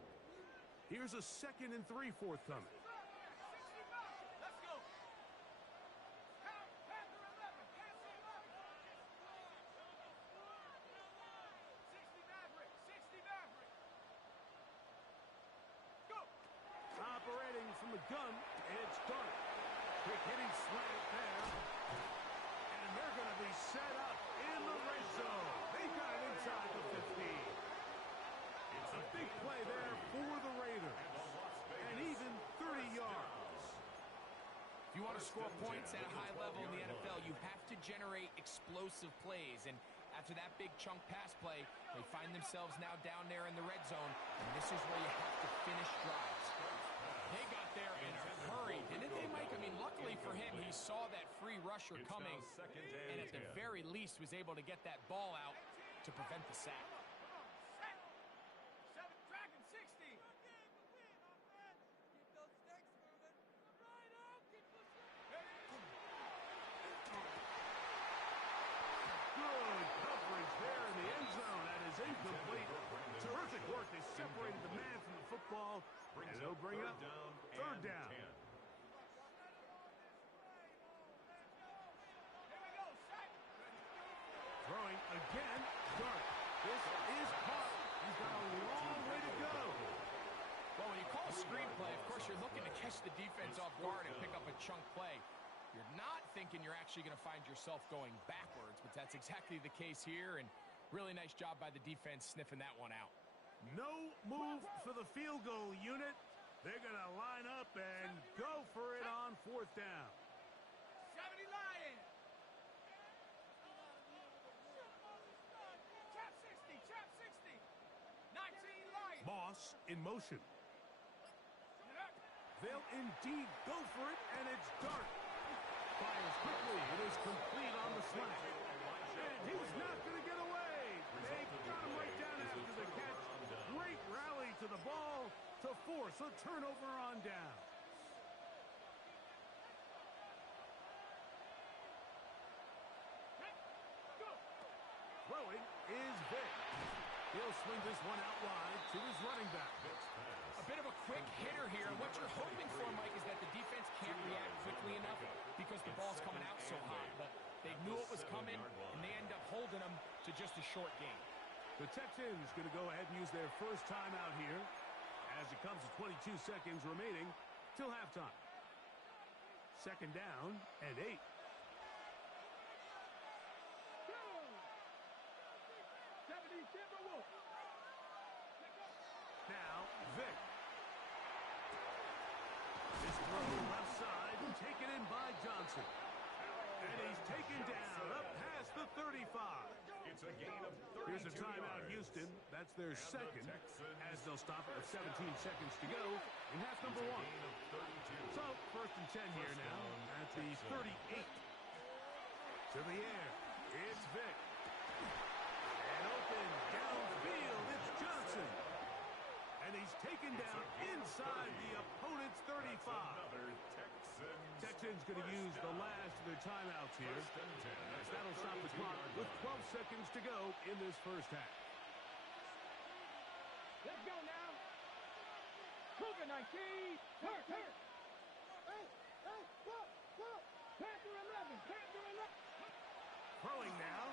Here's a 2nd and 3 forthcoming. 60 back. Let's go. Panther 11. Panther 11. 60 Maverick. 60 Maverick. Go. Operating from the gun, it's Dart. Quick hitting slant there. And they're going to be set up in the red zone. They got it inside the 15. It's a big play there for the Raiders. And even 30 yards. If you want to score points at a high level in the NFL, you have to generate explosive plays. And after that big chunk pass play, they find themselves now down there in the red zone. And this is where you have to finish drives. They got there in a hurry, didn't they, Mike? I mean, luckily for him, he saw that free rusher coming, and at the very least was able to get that ball out to prevent the sack. Set. 7 Dragon 60. Good coverage there in the end zone. That is incomplete. Terrific work. They separated the man from the football. And they'll bring up 3rd down. Here we go. Set. Throwing again. Dart. This is caught. He's got a long way to go. Well, when you call a screenplay, of course, you're looking to catch the defense off guard and pick up a chunk play. You're not thinking you're actually going to find yourself going backwards, but that's exactly the case here, and really nice job by the defense sniffing that one out. No move for the field goal unit. They're going to line up and go for it on 4th down. 70 Lion. Trap 60. Trap 60. 19 Lion. Moss in motion. They'll indeed go for it, and it's Dart. Fires quickly. It is complete on the slant. And he's not going to get away. They got him right down after the catch. Great rally to the ball to force a turnover on down. Go. Throwing is Vic. He'll swing this one out wide to his running back. A bit of a quick hitter here. What you're hoping for, Mike, is that the defense can't react quickly enough because the ball's coming out so hot. But they knew it was coming, and they end up holding them to just a short gain. The Texans going to go ahead and use their first timeout here as it comes to 22 seconds remaining till halftime. 2nd down and 8. Now, Vic. This throw left side, taken in by Johnson. And he's taken down up past the 35. It's a gain of 32 Here's a timeout, yards. Houston. That's their And the second, Texans as they'll stop it with 17 touchdown. seconds to go in half number It's a 1. gain of 32. So, 1st and 10 here First now down, at the Texans. 38. To the air. It's Vic. And open downfield. It's Johnson. And he's taken down inside the opponent's 35. Texans going to use the last of their timeouts here. As that'll stop the clock with 12 seconds to go in this first half. Let's go now. Cougar 19. Hurt. Hey, whoa. Panther 11. Throwing now,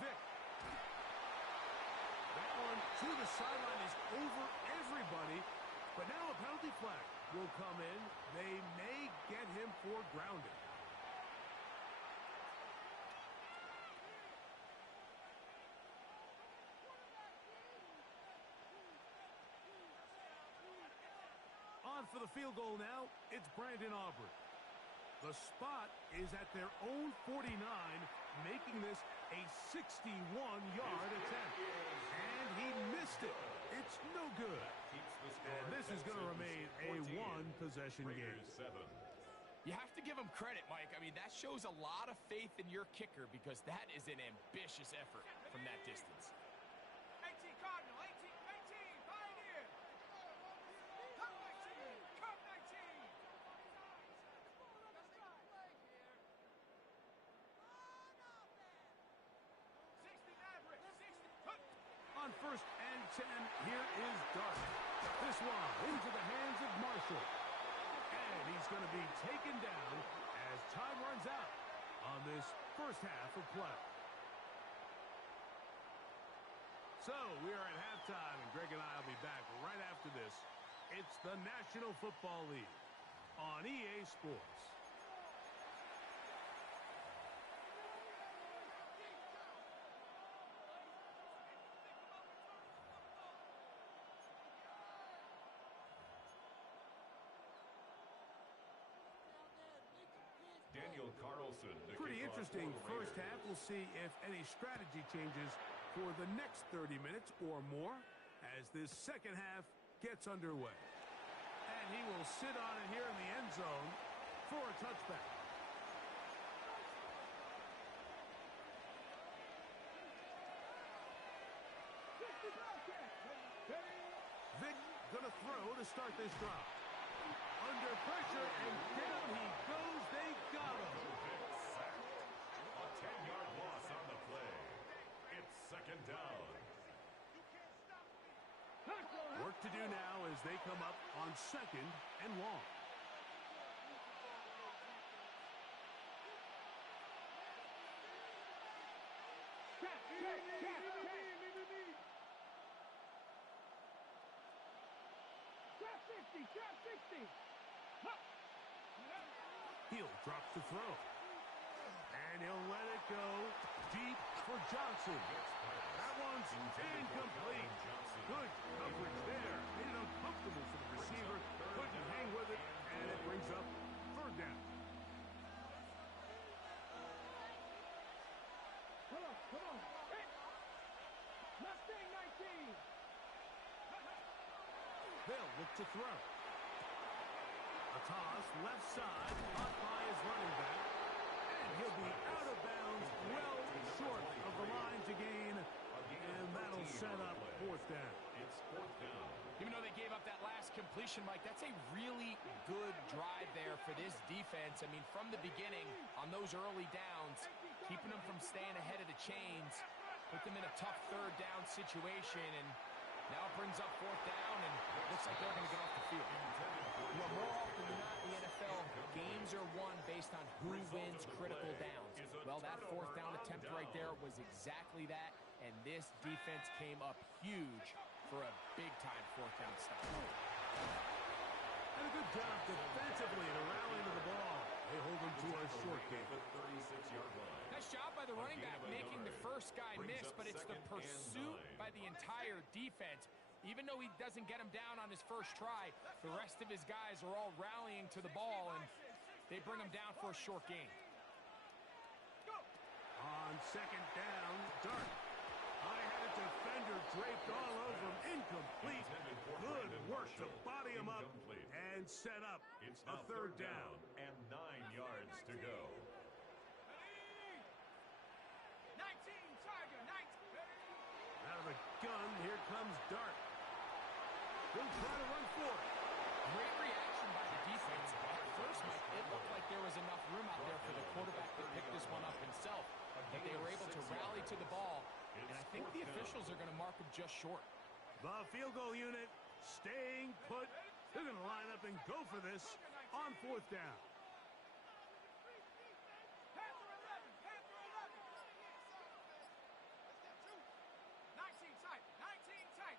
Vic. That one to the sideline is over everybody. But now a penalty flag will come in. They may get him for grounding. On for the field goal now, it's Brandon Aubrey. The spot is at their own 49, making this a 61-yard attempt. And he missed it. It's no good. And this is going to remain a one-possession game. You have to give him credit, Mike. I mean, that shows a lot of faith in your kicker because that is an ambitious effort from that distance. 18 Cardinal, 18 Pioneer. Cup 19. On first and 10, here is Dart. This one into the hands of Marshall. And he's going to be taken down as time runs out on this first half of play. So we are at halftime, and Greg and I will be back right after this. It's the National Football League on EA Sports. Pretty interesting first half. We'll see if any strategy changes for the next 30 minutes or more as this second half gets underway. And he will sit on it here in the end zone for a touchback. Vic gonna throw to start this drive. Under pressure, and down he goes. They got him. A 10-yard loss on the play. It's second down. Work to do now as they come up on second and long. Trap 60. Hill drops the throw. And he'll let it go deep for Johnson. That one's incomplete. Good coverage there. Made it uncomfortable for the receiver. Couldn't hang with it, and it brings up third down. Come on. Mustang 19. They'll look to throw. A toss left side, caught by his running back. And he'll be out of bounds, well short of the line to gain. And that'll set up fourth down. It's fourth down. Even though they gave up that last completion, Mike, that's a really good drive there for this defense. I mean, from the beginning, on those early downs, keeping them from staying ahead of the chains, put them in a tough third down situation, and now it brings up fourth down, and looks like they're going to get off the field. Well, more often than not in the NFL, games are won based on who wins critical downs. Well, that fourth down attempt right there was exactly that, and this defense came up huge for a big-time fourth down stop. And a good job defensively to rally to the ball. They hold him to a short game. Nice job by the running back making the first guy miss, but it's the pursuit by the entire defense. Even though he doesn't get him down on his first try, the rest of his guys are all rallying to the ball, and they bring him down for a short gain. On second down, Dart. I had a defender draped all over him. Incomplete. Good work to body him up and set up a third down. And 9 yards to go. 19 Tiger, 19. gun. Here comes Dart. He'll try to run for it. Great reaction by the defense. At first, Mike, it looked like there was enough room out there for the quarterback to pick this one up himself. But they were able to rally to the ball, and I think the officials are going to mark him just short. The field goal unit staying put. They're going to line up and go for this on fourth down. Panther 11, Panther 11. 19 tight, 19 tight.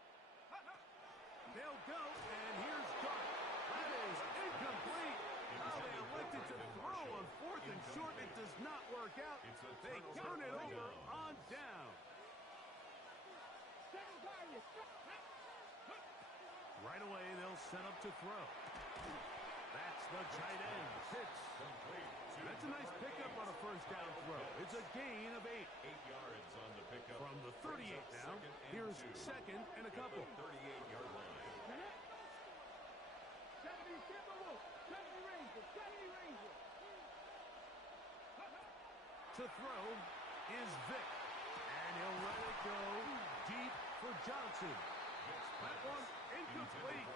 They'll go, and here's Dart. That is incomplete. Oh, they elected to throw on fourth and short. It does not work out. They turn it over on down. Right away, they'll set up to throw. That's the tight end. Pitch. That's a nice pickup on a first down throw. It's a gain of 8. 8 yards on the pickup. From the 38 now, here's second and a couple. 38-yard line. To throw is Vick. And he'll let it go deep for Johnson. That one incomplete.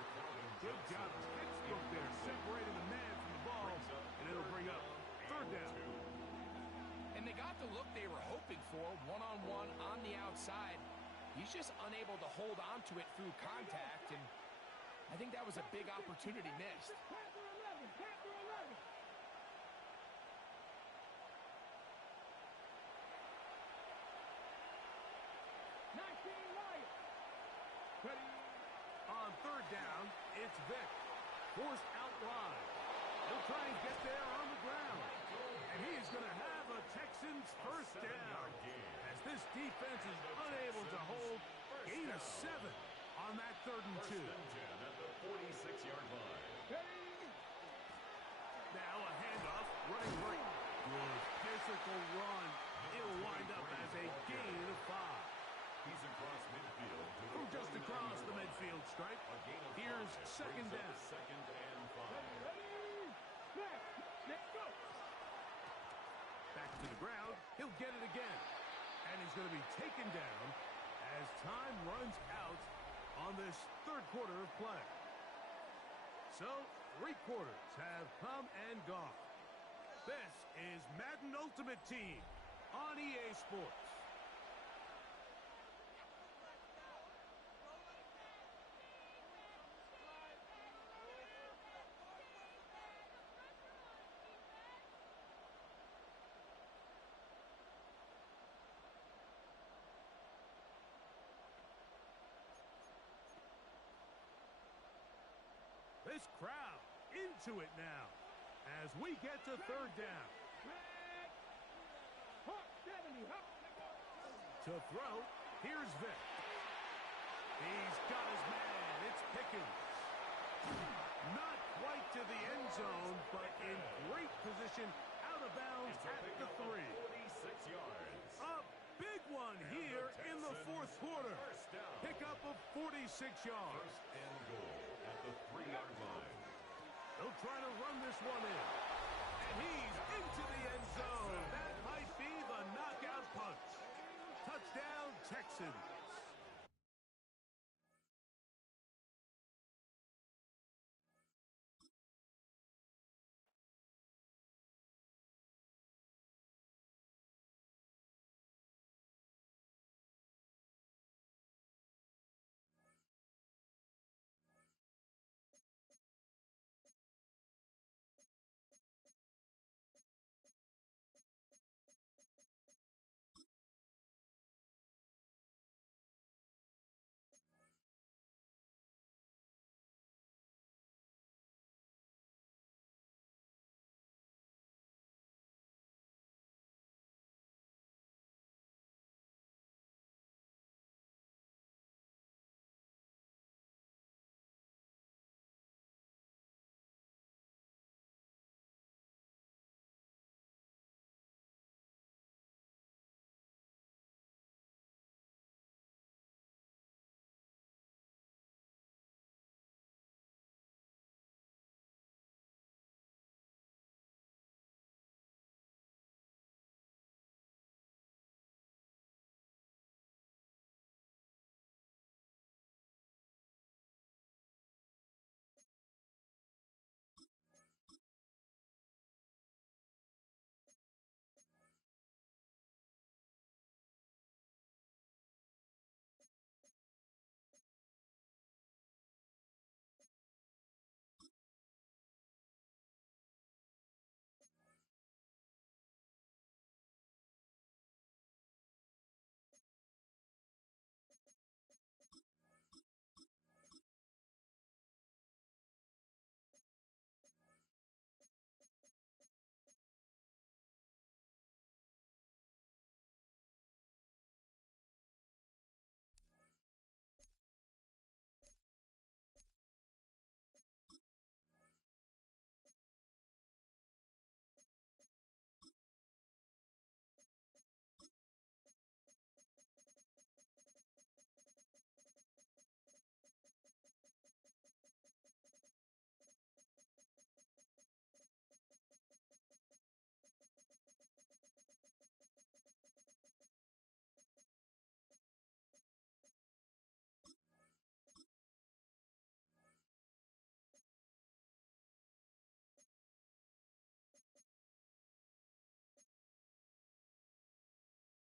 Good job. Textbook there, separating the man from the ball. And it'll bring up third down. And they got the look they were hoping for, one-on-one on the outside. He's just unable to hold on to it through contact, and I think that was a big opportunity missed. On third down, it's Vick. Forced out wide. He'll try and get there on the ground. And he's going to have a Texans first down. As this defense is unable to hold, gain of 7 on that 3rd and 2. At the 46-yard line. Now a handoff, running right. Good physical run. It'll wind up as a gain of 5. He's across midfield. From just across the midfield stripe, here's second down. Second and 5. Back to the ground, he'll get it again. And he's going to be taken down as time runs out on this 3rd quarter of play. So, 3 quarters have come and gone. This is Madden Ultimate Team on EA Sports. This crowd into it now as we get to 3rd down. To throw, here's Vick. He's got his man. It's Pickens. Not quite to the end zone, but in great position out of bounds at the 3. 46 yards. A big one here in the 4th quarter. Pickup of 46 yards. First and goal at the 3-yard line. They'll try to run this one in. And he's into the end zone. That might be the knockout punch. Touchdown, Texans.